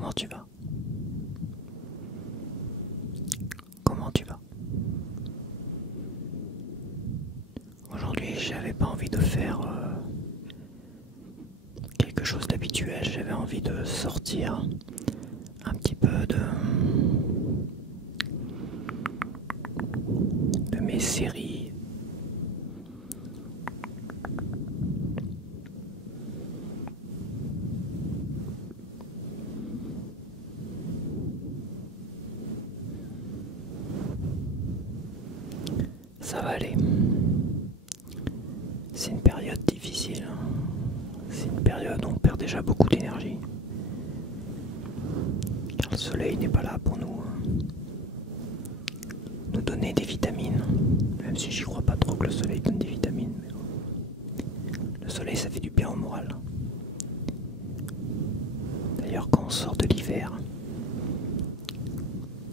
Comment tu vas? Comment tu vas? Aujourd'hui, j'avais pas envie de faire quelque chose d'habituel. J'avais envie de sortir un petit peu de mes séries. Ça va aller. C'est une période difficile. C'est une période où on perd déjà beaucoup d'énergie. Car le soleil n'est pas là pour nous donner des vitamines. Même si j'y crois pas trop que le soleil donne des vitamines. Mais bon. Le soleil, ça fait du bien au moral. D'ailleurs, quand on sort de l'hiver,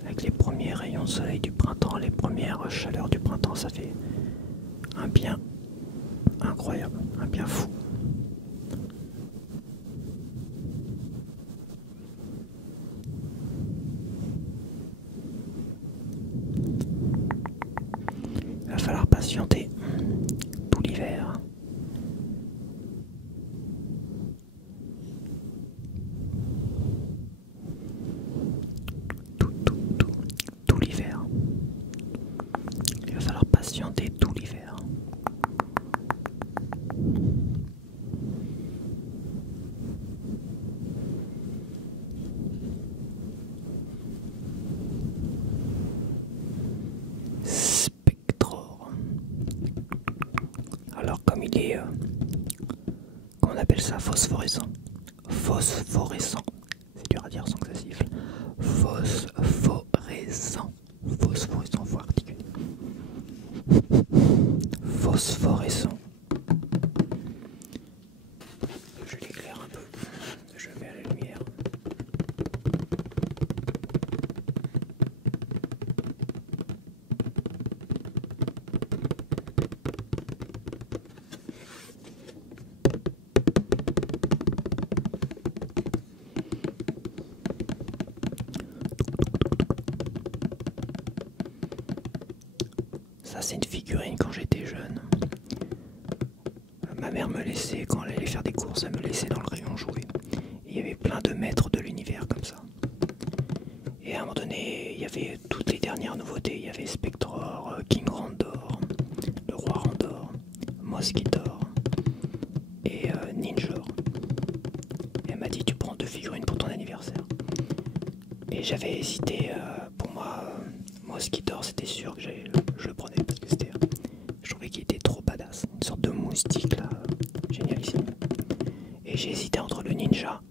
avec les premiers rayons de soleil du printemps, les premières chaleurs du printemps, ça fait un bien incroyable, un bien fou. Il va falloir patienter tout l'hiver. Tout l'hiver. Il va falloir patienter tout l'hiver. Spectror. Alors comme il est, comment on appelle ça, phosphorescent. Phosphorescent. C'est dur à dire sans que ça siffle. Phosphorescent. Phosphorescent, faut articuler. Phosphorescent. Je l'éclaire un peu. Je mets à la lumière. Ça, c'est une figurine quand j'étais jeune. Ma mère me laissait, quand elle allait faire des courses, elle me laissait dans le rayon jouer. Et il y avait plein de maîtres de l'univers comme ça. Et à un moment donné, il y avait toutes les dernières nouveautés. Il y avait Spectror, King Randor, le roi Randor, Mosquitor et Ninjor. Et elle m'a dit, tu prends 2 figurines pour ton anniversaire. Et j'avais hésité, pour moi, Mosquitor, c'était sûr que je le prenais parce que c'était... Je trouvais qu'il était trop badass, une sorte de moustique là, génialissime. Et j'ai hésité entre le Ninjor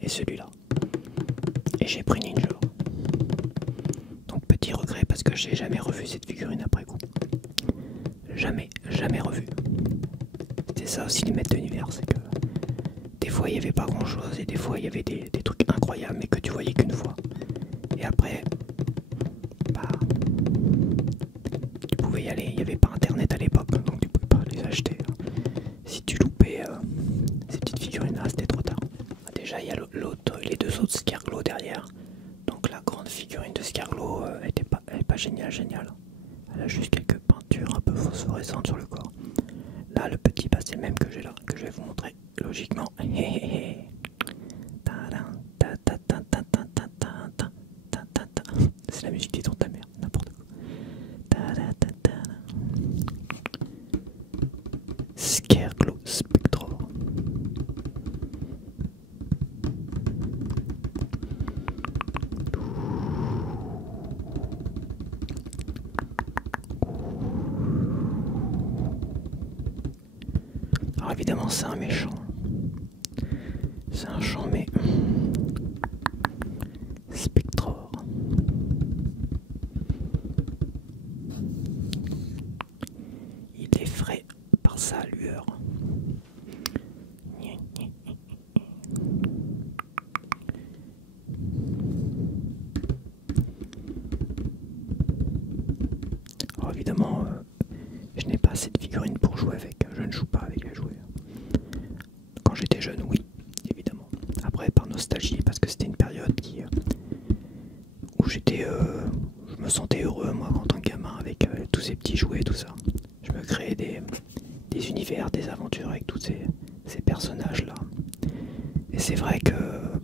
et celui-là. Et j'ai pris Ninjor. Donc petit regret parce que j'ai jamais revu cette figurine après coup. Jamais revu. C'était ça aussi les maîtres de l'univers, c'est que des fois il n'y avait pas grand chose et des fois il y avait des trucs incroyables mais que tu voyais qu'une fois. Et après, bah, tu pouvais y aller, il n'y avait pas internet à l'époque donc tu pouvais pas les acheter. Si tu loupais ces petites figurines là, c'était trop tard. Déjà il y a les 2 autres Scareglow derrière. Donc la grande figurine de Scareglow, elle est pas géniale. Elle a juste quelques peintures un peu phosphorescentes sur le corps. Là le petit, bah, c'est le même que j'ai là, que je vais vous montrer logiquement. C'est la musique des tours de ta mère, n'importe quoi. Scareglow Spectror. Alors évidemment c'est un méchant. C'est un champ mais... Spectror. Il est frais par sa lueur. Alors évidemment, je n'ai pas cette figurine pour jouer avec. Je ne joue pas avec les jouets. Quand j'étais jeune, oui, évidemment. Après, par nostalgie, parce que c'était une période petits jouets, tout ça. Je me crée des univers, des aventures avec tous ces personnages-là. Et c'est vrai que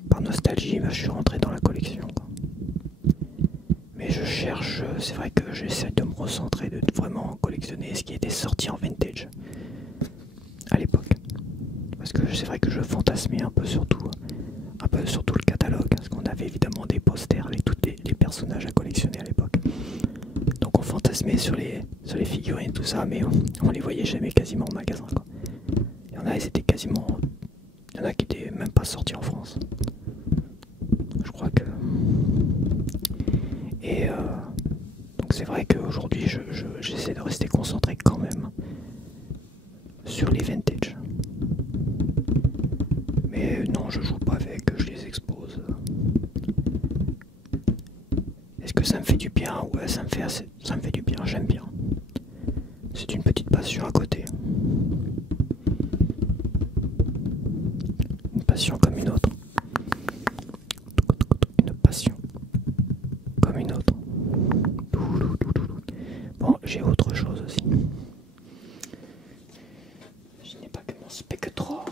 par nostalgie, bah, je suis rentré dans la collection, quoi. Mais je cherche, c'est vrai que j'essaie de me recentrer, de vraiment collectionner ce qui était sorti en vintage à l'époque. Parce que c'est vrai que je fantasmais un peu sur tout le catalogue, parce qu'on avait évidemment des posters avec tous les personnages à collectionner à l'époque. Donc on fantasmait sur les figurines, tout ça, mais on les voyait jamais quasiment en magasin, quoi. Il y en a, il y en a qui étaient même pas sortis en France. Je crois que... Et donc c'est vrai qu'aujourd'hui, j'essaie de rester concentré quand même sur les vintage. Mais non, je joue pas avec, je les expose. Est-ce que ça me fait du bien? Ouais, ça me fait du bien, j'aime bien. C'est une petite passion à côté. Une passion comme une autre. Une passion comme une autre. Bon, j'ai autre chose aussi. Je n'ai pas que mon Spectre.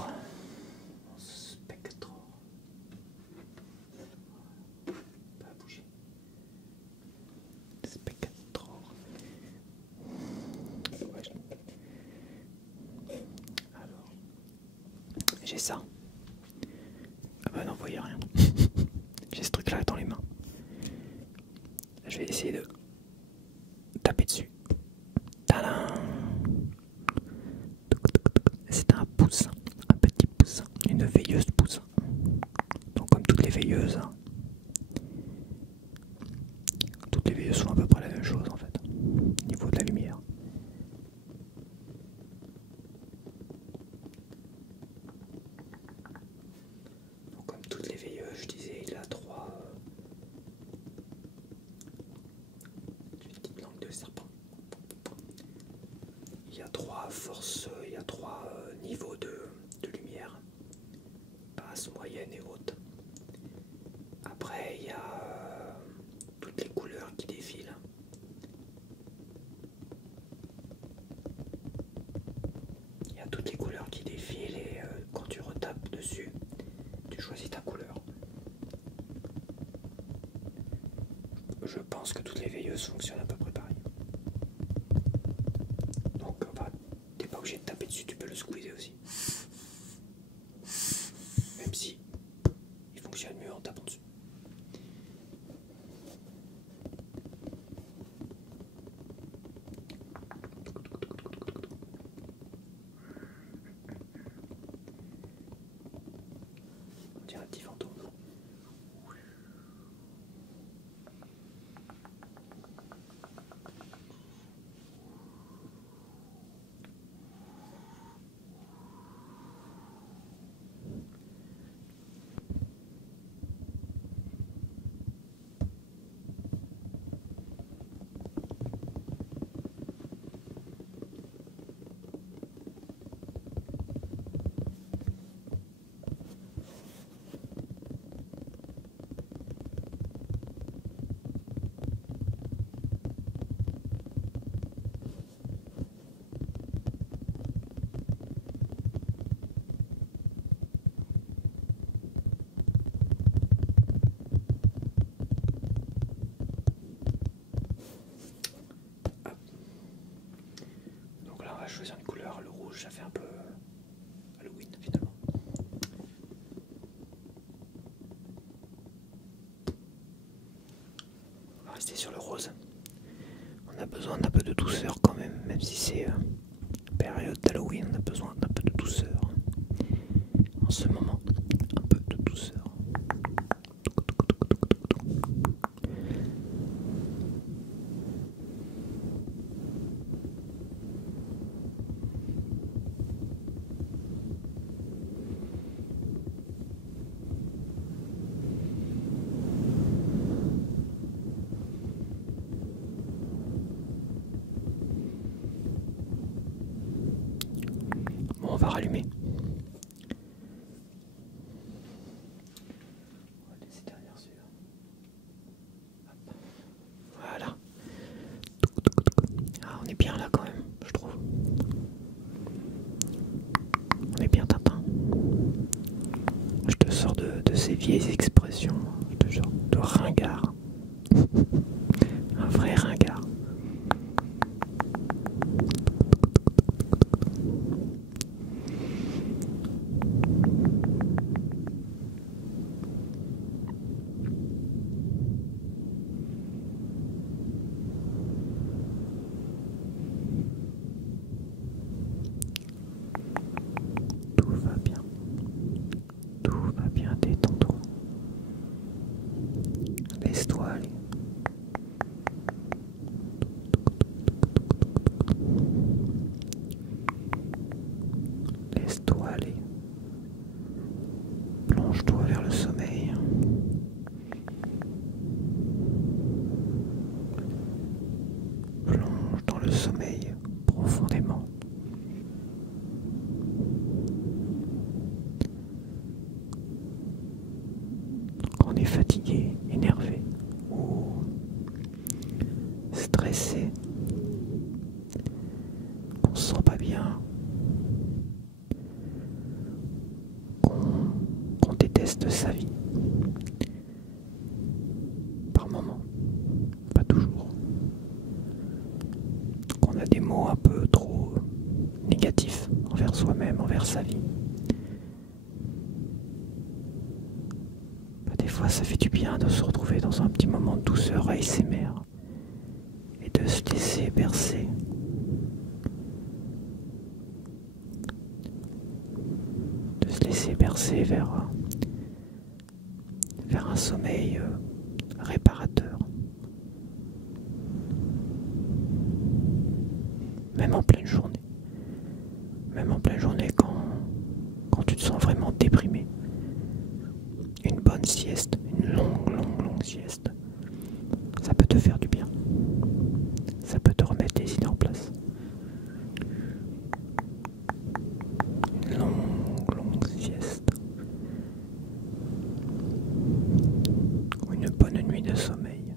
Pas bouger. Spectre. Alors, j'ai ça. Ah bah non, vous voyez rien. J'ai ce truc là dans les mains. Je vais essayer de taper dessus. Tadam! C'est un poussin, un petit poussin, une veilleuse poussin. Donc comme toutes les veilleuses, hein, toutes les veilleuses sont à peu près la même chose en fait, au niveau de la lumière. Donc comme toutes les veilleuses, je disais, il a trois... une petite langue de serpent. Il y a trois forces, il y a trois niveaux de lumière, basse, moyenne et haute. Après, il y a toutes les couleurs qui défilent. Il y a toutes les couleurs qui défilent et quand tu retapes dessus, tu choisis ta couleur. Je pense que toutes les veilleuses fonctionnent à peu près pareil. Donc bah, t'es pas obligé de taper dessus, tu peux le squeezer aussi. Même si il fonctionne mieux en tapant dessus. On dirait un petit fantôme. Choisir une couleur, le rouge ça fait un peu Halloween finalement. On va rester sur le rose. On a besoin d'un peu de douceur quand même si c'est période d'Halloween, on a besoin d'un peu de douceur. En ce moment, un peu de douceur. Bon, on va rallumer. On va laisser derrière celui-là. Voilà. Ah, on est bien. l'impression de ringard. Un vrai ringard. Tout va bien. Tout va bien, détends-toi. Laisse-toi aller. Laisse-toi aller. Plonge-toi vers le sommeil. Plonge dans le sommeil profondément. Quand on est fatigué, énervé ou stressé, qu'on se sent pas bien, qu'on déteste sa vie. Par moment, pas toujours. Qu'on a des mots un peu trop négatifs envers soi-même, envers sa vie. Des fois, ça fait du bien de se retrouver dans un petit moment de douceur ASMR et de se laisser bercer. De se laisser bercer vers un sommeil réparateur. Même en pleine journée. Même en pleine journée quand tu te sens vraiment déprimé. Une bonne sieste, une longue sieste, ça peut te faire du bien. Ça peut te remettre les idées en place. Une longue sieste. Ou une bonne nuit de sommeil.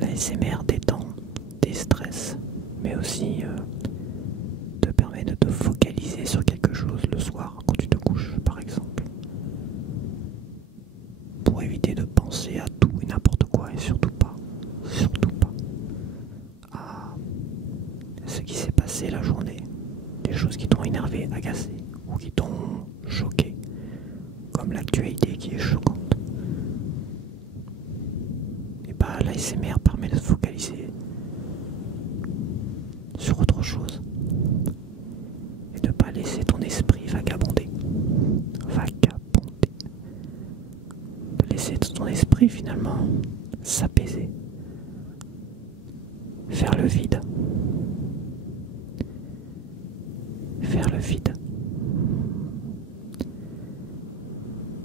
L'ASMR détend, déstresse, mais aussi te permet de te focaliser sur quelque chose le soir quand tu te couches par exemple, pour éviter de penser à tout et n'importe quoi et surtout pas à ce qui s'est passé la journée, des choses qui t'ont énervé, agacé ou qui t'ont choqué, comme l'actualité qui est choquante. Et bah l'ASMR permet de se focaliser sur autre chose. De pas laisser ton esprit vagabonder. De laisser ton esprit finalement s'apaiser. Faire le vide. Faire le vide.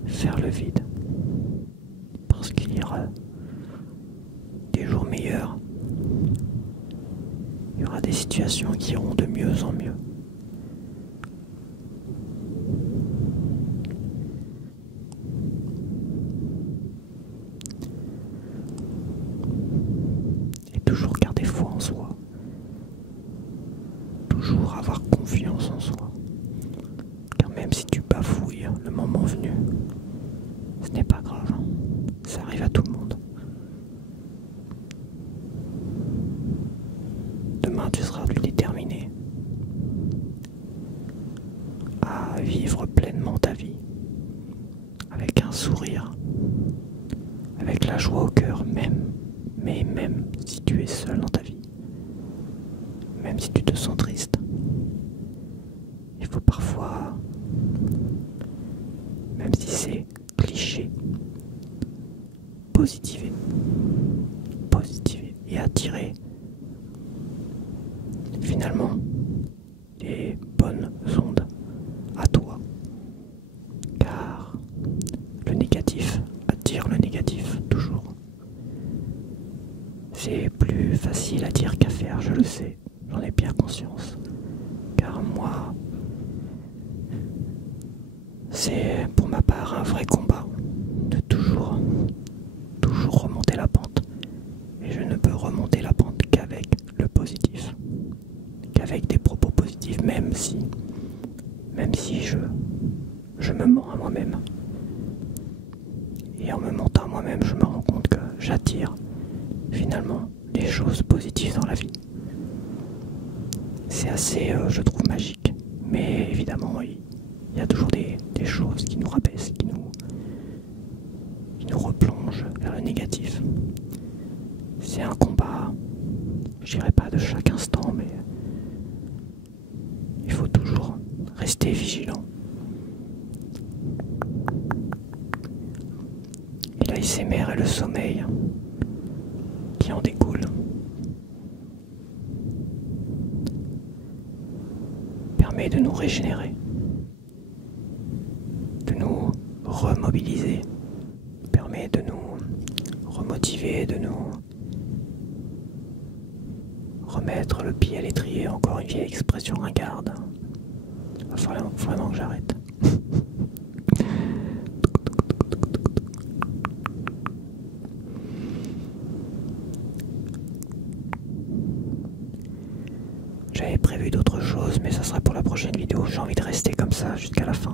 Faire le vide. Parce qu'il y aura des jours meilleurs. Il y aura des situations qui iront de mieux en mieux. Toujours garder foi en soi, toujours avoir confiance en soi, car même si tu bafouilles le moment venu, ce n'est pas grave, ça arrive à tout le monde. Demain tu seras plus déterminé à vivre pleinement ta vie, avec un sourire, avec la joie au cœur même si tu es seul dans ta vie, même si tu te sens triste, il faut parfois, même si c'est cliché, positiver et attirer finalement les bonnes ondes à toi, car le négatif attire le négatif toujours. C'est plus facile à dire qu'à faire, je le sais, j'en ai bien conscience. Car moi, c'est pour ma part un vrai combat de toujours remonter la pente. Et je ne peux remonter la pente qu'avec le positif, qu'avec des propos positifs, même si même si je me mens à moi-même. Et en me mentant à moi-même, je me rends compte que j'attire finalement des choses positives dans la vie. C'est assez, je trouve, magique. Mais évidemment, il y a toujours des choses qui nous rabaissent, qui nous replongent vers le négatif. C'est un combat, je dirais pas de chaque instant, mais il faut toujours rester vigilant. Et l'ASMR et le sommeil qui en découle permet de nous régénérer, de nous remobiliser, permet de nous remotiver, de nous remettre le pied à l'étrier, encore une vieille expression ringarde. Il va falloir vraiment que j'arrête. J'avais prévu d'autres choses, mais ça sera pour la prochaine vidéo. J'ai envie de rester comme ça jusqu'à la fin.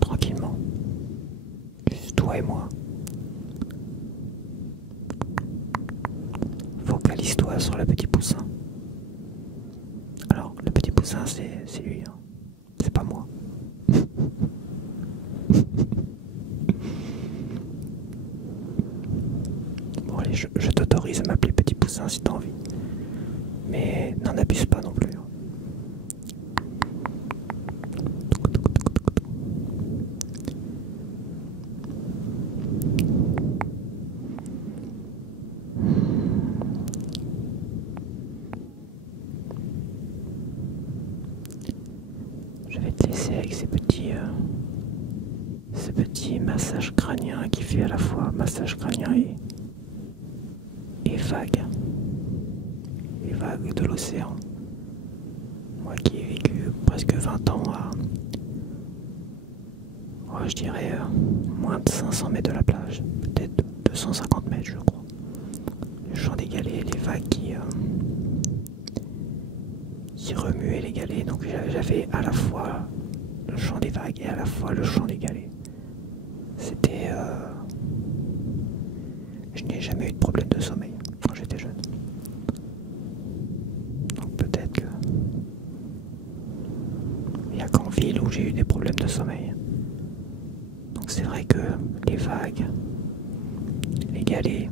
Tranquillement. Juste toi et moi. Focalise-toi sur le petit poussin. Alors, le petit poussin, c'est lui. Hein. C'est pas moi. Bon, allez, je t'autorise à m'appeler petit poussin si t'as envie. Mais n'en abuse pas non plus. Je vais te laisser avec ce petit massage crânien qui fait à la fois massage crânien et vague. Les vagues de l'océan. Moi qui ai vécu presque 20 ans je dirais moins de 500 mètres de la plage, peut-être 250 mètres je crois. Le chant des galets, les vagues qui remuaient les galets, donc j'avais à la fois le chant des vagues et à la fois le chant des galets. C'était... Je n'ai jamais eu de problème de sommeil quand j'étais jeune. Donc peut-être que... Il n'y a qu'en ville où j'ai eu des problèmes de sommeil. Donc c'est vrai que les vagues, les galets,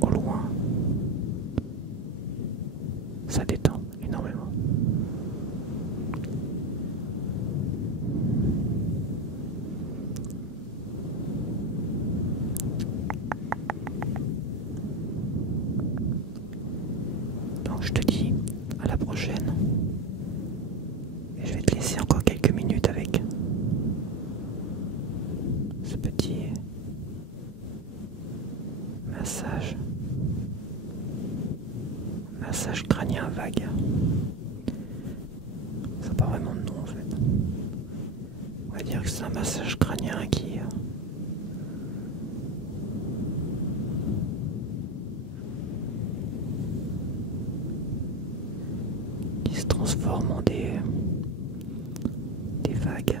au loin, ça détend énormément. Donc je te dis à la prochaine. Et je vais te laisser encore quelques minutes avec ce petit massage crânien vague. Ça n'a pas vraiment de nom en fait. On va dire que c'est un massage crânien qui se transforme en des vagues.